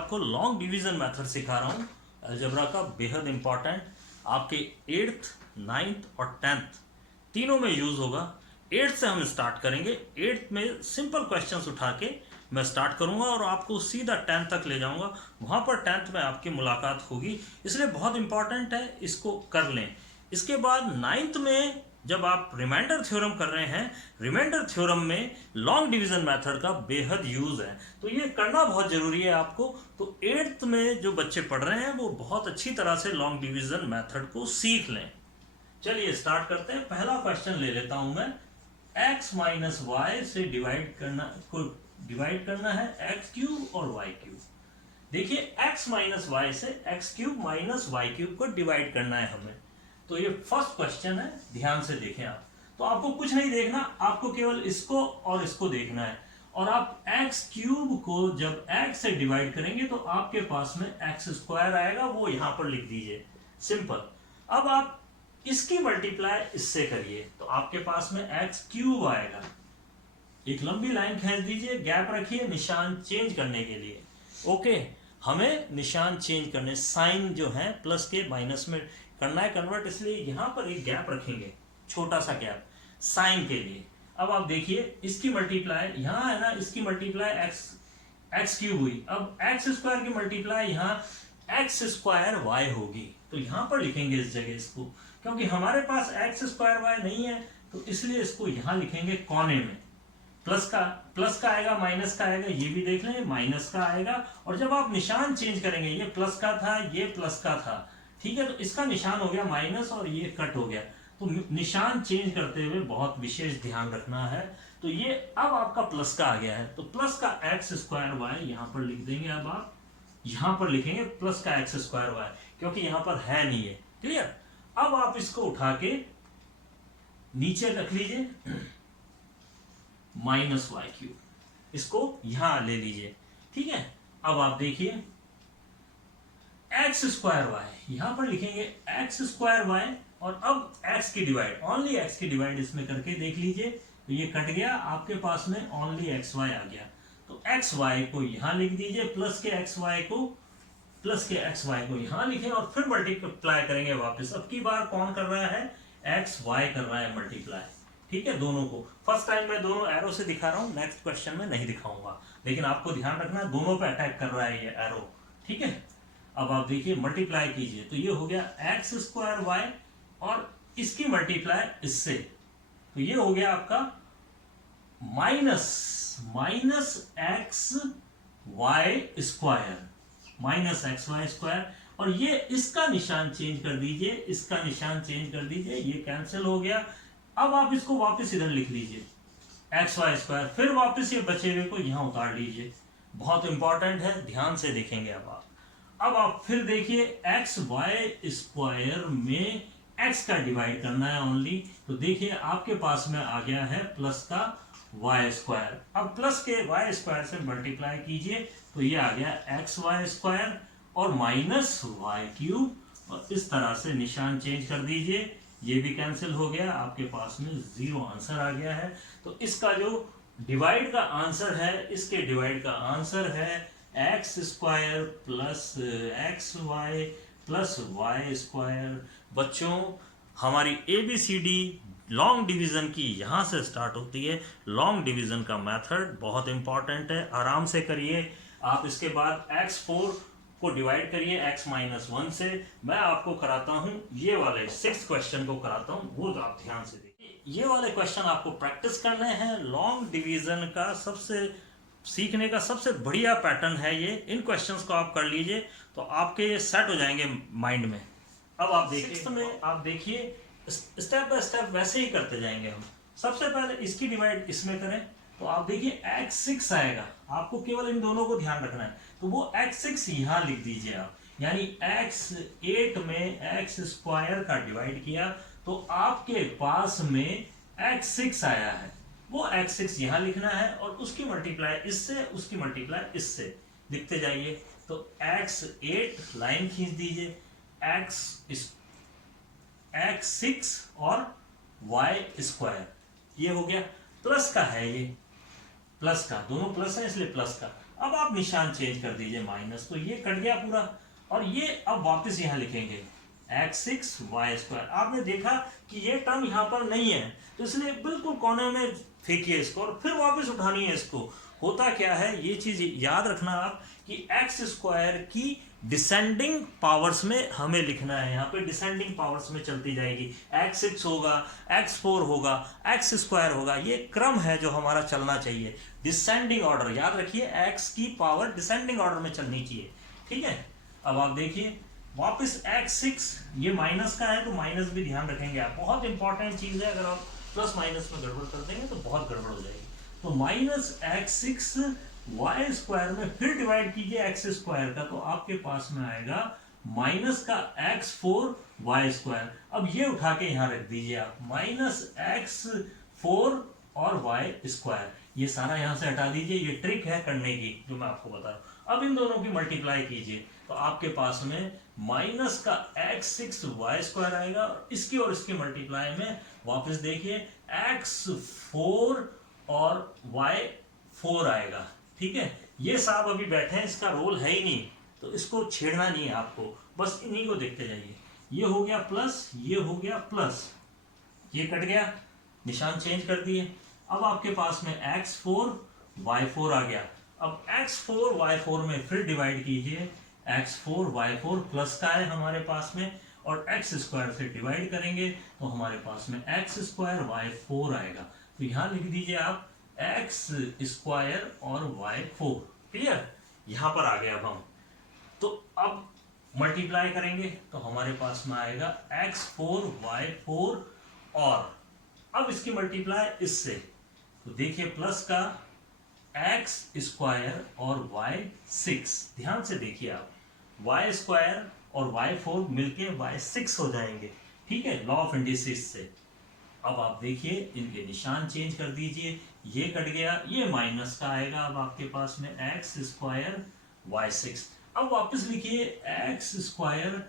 आपको long division method सिखा रहा हूँ अलजेब्रा का, बेहद इंपॉर्टेंट, आपके 8th, 9th और 10th तीनों में यूज होगा। 8th से हम स्टार्ट करेंगे। 8th में सिंपल क्वेश्चंस उठा के मैं स्टार्ट करूंगा और आपको सीधा 10th तक ले जाऊंगा। वहां पर 10th में आपकी मुलाकात होगी, इसलिए बहुत इंपॉर्टेंट है, इसको कर लें। इसके बाद 9th में जब आप रिमाइंडर थ्योरम कर रहे हैं, रिमाइंडर थ्योरम में लॉन्ग डिवीजन मेथड का बेहद यूज है, तो ये करना बहुत जरूरी है आपको। तो 8th में जो बच्चे पढ़ रहे हैं वो बहुत अच्छी तरह से लॉन्ग डिवीजन मेथड को सीख लें। चलिए स्टार्ट करते हैं। पहला क्वेश्चन ले लेता हूं मैं। x माइनस वाई से डिवाइड करना है एक्स क्यूब और वाई क्यूब। देखिए x माइनस वाई से x cube minus y cube को डिवाइड करना है हमें। तो ये फर्स्ट क्वेश्चन है, ध्यान से देखें आप। तो आपको कुछ नहीं देखना, आपको केवल इसको और इसको देखना है। और आप एक्स क्यूब को जब एक्स से डिवाइड करेंगे तो आपके पास में एक्स स्क्वायर आएगा, वो यहां पर लिख दीजिए, सिंपल। अब आप इसकी मल्टीप्लाई इससे करिए तो आपके पास में एक्स क्यूब आएगा। एक लंबी लाइन खींच दीजिए, गैप रखिए निशान चेंज करने के लिए। ओके, हमें निशान चेंज करने, साइन जो है प्लस के माइनस में करना है कन्वर्ट, इसलिए यहां पर एक गैप रखेंगे, छोटा सा गैप साइन के लिए। अब आप देखिए इसकी मल्टीप्लाई यहां है ना, इसकी मल्टीप्लाई एक्स क्यूब हुई। अब एक्स स्क्वायर की मल्टीप्लाई यहां एक्स स्क्वायर वाई होगी, तो यहां पर लिखेंगे इस जगह इसको, क्योंकि हमारे पास एक्स स्क्वायर वाई नहीं है तो इसलिए इसको यहां लिखेंगे कोने में। प्लस का आएगा, माइनस का आएगा, ये भी देख लें, माइनस का आएगा। और जब आप निशान चेंज करेंगे, ये प्लस का था, ये प्लस का था, ठीक है, तो इसका निशान हो गया माइनस और ये कट हो गया। तो निशान चेंज करते हुए बहुत विशेष ध्यान रखना है। तो ये अब आपका प्लस का आ गया है, तो प्लस का एक्स स्क्वायर वाई यहां पर लिख देंगे। अब आप यहां पर लिखेंगे प्लस का एक्स स्क्वायर वाई, क्योंकि यहां पर है नहीं है, क्लियर। अब आप इसको उठा के नीचे रख लीजिए, माइनस वाई क्यूब, इसको यहां ले लीजिए, ठीक है। अब आप देखिए एक्स स्क्वायर वाई यहां पर लिखेंगे एक्स स्क्वायर वाई, और अब एक्स की डिवाइड, ओनली एक्स की डिवाइड इसमें करके देख लीजिए, तो ये कट गया, आपके पास में ओनली एक्स वाई आ गया। तो एक्स वाई को यहां लिख दीजिए, प्लस के एक्स वाई को यहां लिखें और फिर मल्टीप्लाई करेंगे वापस। अब की बार कौन कर रहा है, एक्स वाई कर रहा है मल्टीप्लाई, ठीक है, दोनों को। फर्स्ट टाइम मैं दोनों एरो से दिखा रहा हूं, नेक्स्ट क्वेश्चन में नहीं दिखाऊंगा, लेकिन आपको ध्यान रखना दोनों पे अटैक कर रहा है ये एरो, ठीक है। अब आप देखिए मल्टीप्लाई कीजिए, तो ये हो गया एक्स स्क्वायर वाई और इसकी मल्टीप्लाई इससे, तो ये हो गया आपका minus x y square, minus x y square. और ये इसका निशान चेंज कर दीजिए, इसका निशान चेंज कर दीजिए, ये कैंसिल हो गया। अब आप इसको वापस इधर लिख लीजिए एक्स वाई स्क्वायर, फिर वापस ये बचे हुए को यहां उतार लीजिए, बहुत इंपॉर्टेंट है, ध्यान से देखेंगे। अब आप फिर देखिए एक्स वाई स्क्वायर में एक्स का डिवाइड करना है ओनली, तो देखिए आपके पास में आ गया है प्लस का वाई स्क्वायर। अब प्लस के वाई स्क्वायर से मल्टीप्लाई कीजिए, तो ये आ गया एक्स वाई स्क्वायर और माइनस वाई क्यूब, और इस तरह से निशान चेंज कर दीजिए, ये भी कैंसिल हो गया, आपके पास में 0 आंसर आ गया है। तो इसका जो डिवाइड का आंसर है, इसके डिवाइड का आंसर है x square plus x y plus y square. बच्चों, हमारी ABCD लॉन्ग डिवीजन की यहां से स्टार्ट होती है। लॉन्ग डिवीजन का मेथड बहुत इंपॉर्टेंट है, आराम से करिए आप। इसके बाद x4 को डिवाइड करिए x माइनस 1 से। मैं आपको कराता हूं ये वाले 6th क्वेश्चन को कराता हूं, वो आप ध्यान से देखिए। ये वाले क्वेश्चन आपको प्रैक्टिस करने हैं। लॉन्ग डिवीजन का सीखने का सबसे बढ़िया पैटर्न है ये। इन क्वेश्चंस को आप कर लीजिए तो आपके ये सेट हो जाएंगे माइंड में। अब आप देखिए 6th में आप देखिए स्टेप बाय स्टेप वैसे ही करते जाएंगे हम। सबसे पहले इसकी डिवाइड इसमें करें, तो आप देखिए x6 आएगा, आपको केवल इन दोनों को ध्यान रखना है, तो वो x6 यहां लिख दीजिए आप। यानी x8 में x स्क्वायर का डिवाइड किया तो आपके पास में x6 आया है, वो x6 यहां लिखना है और उसकी मल्टीप्लाई इससे, उसकी मल्टीप्लाई इससे लिखते जाइए। तो x8 लाइन खींच दीजिए, x6 और y स्क्वायर, ये हो गया। प्लस का है, ये प्लस का, दोनों प्लस है इसलिए प्लस का। अब आप निशान चेंज कर दीजिए माइनस, तो ये कट गया पूरा, और ये अब वापस यहाँ लिखेंगे x6y²। आपने देखा कि ये टर्म यहाँ पर नहीं है, तो इसलिए बिल्कुल कोने में फेंकिए इसको और फिर वापस उठानी है इसको। होता क्या है, ये चीज याद रखना आप कि x² की डिसेंडिंग पावर्स में हमें लिखना है। यहाँ पे डिसेंडिंग पावर्स में चलती जाएगी, x6 होगा, x4 होगा, x² होगा, ये क्रम है जो हमारा चलना चाहिए। डिसेंडिंग ऑर्डर याद रखिए, x की पावर डिसेंडिंग ऑर्डर में चलनी चाहिए, ठीक है। अब आप देखिए वापस x6, ये माइनस का है तो माइनस भी ध्यान रखेंगे आप, बहुत इंपॉर्टेंट चीज है। अगर आप प्लस माइनस में गड़बड़ कर देंगे तो बहुत गड़बड़ हो जाएगी। तो -x6y² में फिर डिवाइड कीजिए x² का, तो आपके पास में आएगा माइनस का x4y²। अब ये उठा के यहां रख दीजिए आप, -x4 और y², ये सारा यहां से हटा दीजिए। ये ट्रिक है करने की जो मैं आपको बता रहा हूं। अब इन दोनों की मल्टीप्लाई कीजिए तो आपके पास में माइनस का x6y² आएगा, और इसकी मल्टीप्लाई में वापस देखिए x4 और y4 आएगा, ठीक है। ये साहब अभी बैठे हैं, इसका रोल है ही नहीं, तो इसको छेड़ना नहीं है आपको, बस इन्हीं को देखते जाइए। ये हो गया प्लस, ये हो गया प्लस, ये कट गया, निशान चेंज कर दिए। अब आपके पास में x4 y4 आ गया। अब x4 y4 में फिर डिवाइड कीजिए, x4 y4 प्लस का है हमारे पास में, और x² से डिवाइड करेंगे तो हमारे पास में x² y4 आएगा। तो यहां लिख दीजिए आप x² और y4, क्लियर। यहां पर आ गए अब हम, तो अब मल्टीप्लाई करेंगे तो हमारे पास में आएगा x4 y4, और अब इसकी मल्टीप्लाई इससे, तो देखिए प्लस का x² और y6, ध्यान से देखिए आप, y² और y4 मिलके y6 हो जाएंगे, ठीक है, लॉ ऑफ इंडिसेस से। अब आप देखिए इनके निशान चेंज कर दीजिए, ये कट गया, ये माइनस का आएगा अब आपके पास में x² y6। अब वापस लिखिए x²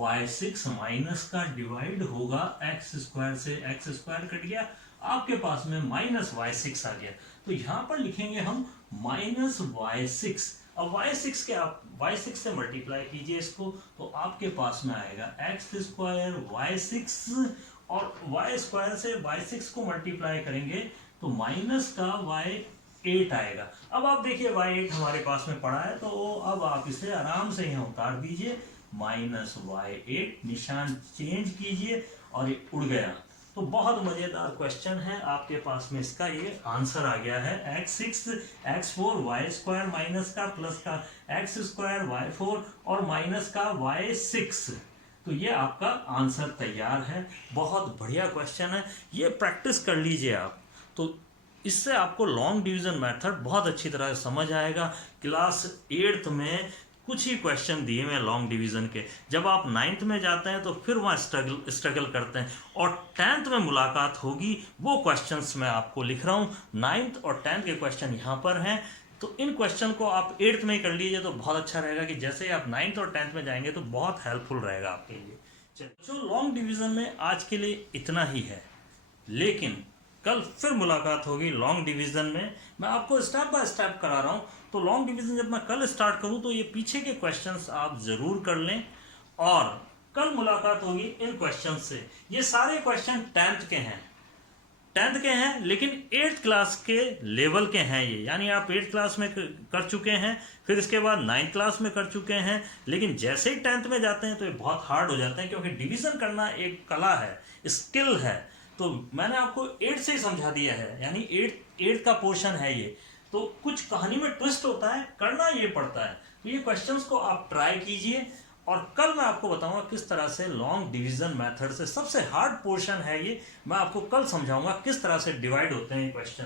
y6 माइनस का डिवाइड होगा x² से, x² कट गया, आपके पास में -y6 आ गया। तो यहां पर लिखेंगे हम -y6। अब y6 के आप y6 से मल्टीप्लाई कीजिए इसको, तो आपके पास में आएगा x² y6, और y² से y6 को मल्टीप्लाई करेंगे तो माइनस का y8 आएगा। अब आप देखिए y8 हमारे पास में पड़ा है, तो अब आप इसे आराम से यहाँ उतार दीजिए, -y8, निशान चेंज कीजिए और ये उड़ गया। तो बहुत मजेदार क्वेश्चन है आपके पास में, इसका ये आंसर आ गया है x6 x4 y² माइनस का, प्लस का x² y4 और माइनस का y6। तो ये आपका आंसर तैयार है। बहुत बढ़िया क्वेश्चन है, ये प्रैक्टिस कर लीजिए आप, तो इससे आपको लॉन्ग डिवीजन मेथड बहुत अच्छी तरह से समझ आएगा। क्लास 8th में कुछ ही क्वेश्चन दिए हुए लॉन्ग डिवीजन के, जब आप 9th में जाते हैं तो फिर वहाँ स्ट्रगल करते हैं, और 10th में मुलाकात होगी, वो क्वेश्चंस मैं आपको लिख रहा हूँ। 9th और 10th के क्वेश्चन यहाँ पर हैं, तो इन क्वेश्चन को आप 8th में ही कर लीजिए तो बहुत अच्छा रहेगा, कि जैसे ही आप 9th और 10th में जाएंगे तो बहुत हेल्पफुल रहेगा आपके लिए। चलो लॉन्ग डिवीजन में आज के लिए इतना ही है, लेकिन कल फिर मुलाकात होगी लॉन्ग डिवीजन में। मैं आपको स्टेप बाय स्टेप करा रहा हूँ, तो लॉन्ग डिवीजन जब मैं कल स्टार्ट करूँ तो ये पीछे के क्वेश्चंस आप जरूर कर लें, और कल मुलाकात होगी इन क्वेश्चंस से। ये सारे क्वेश्चन 10th के हैं, लेकिन 8th क्लास के लेवल के हैं ये, यानी आप 8th क्लास में कर चुके हैं, फिर इसके बाद 9th क्लास में कर चुके हैं, लेकिन जैसे ही 10th में जाते हैं तो ये बहुत हार्ड हो जाते हैं, क्योंकि डिवीजन करना एक कला है, स्किल है। तो मैंने आपको 8 से ही समझा दिया है, यानी 8 का पोर्शन है ये, तो कुछ कहानी में ट्विस्ट होता है, करना ये पड़ता है। तो ये क्वेश्चंस को आप ट्राई कीजिए, और कल मैं आपको बताऊंगा किस तरह से लॉन्ग डिवीजन मेथड से, सबसे हार्ड पोर्शन है ये, मैं आपको कल समझाऊंगा किस तरह से डिवाइड होते हैं ये क्वेश्चन।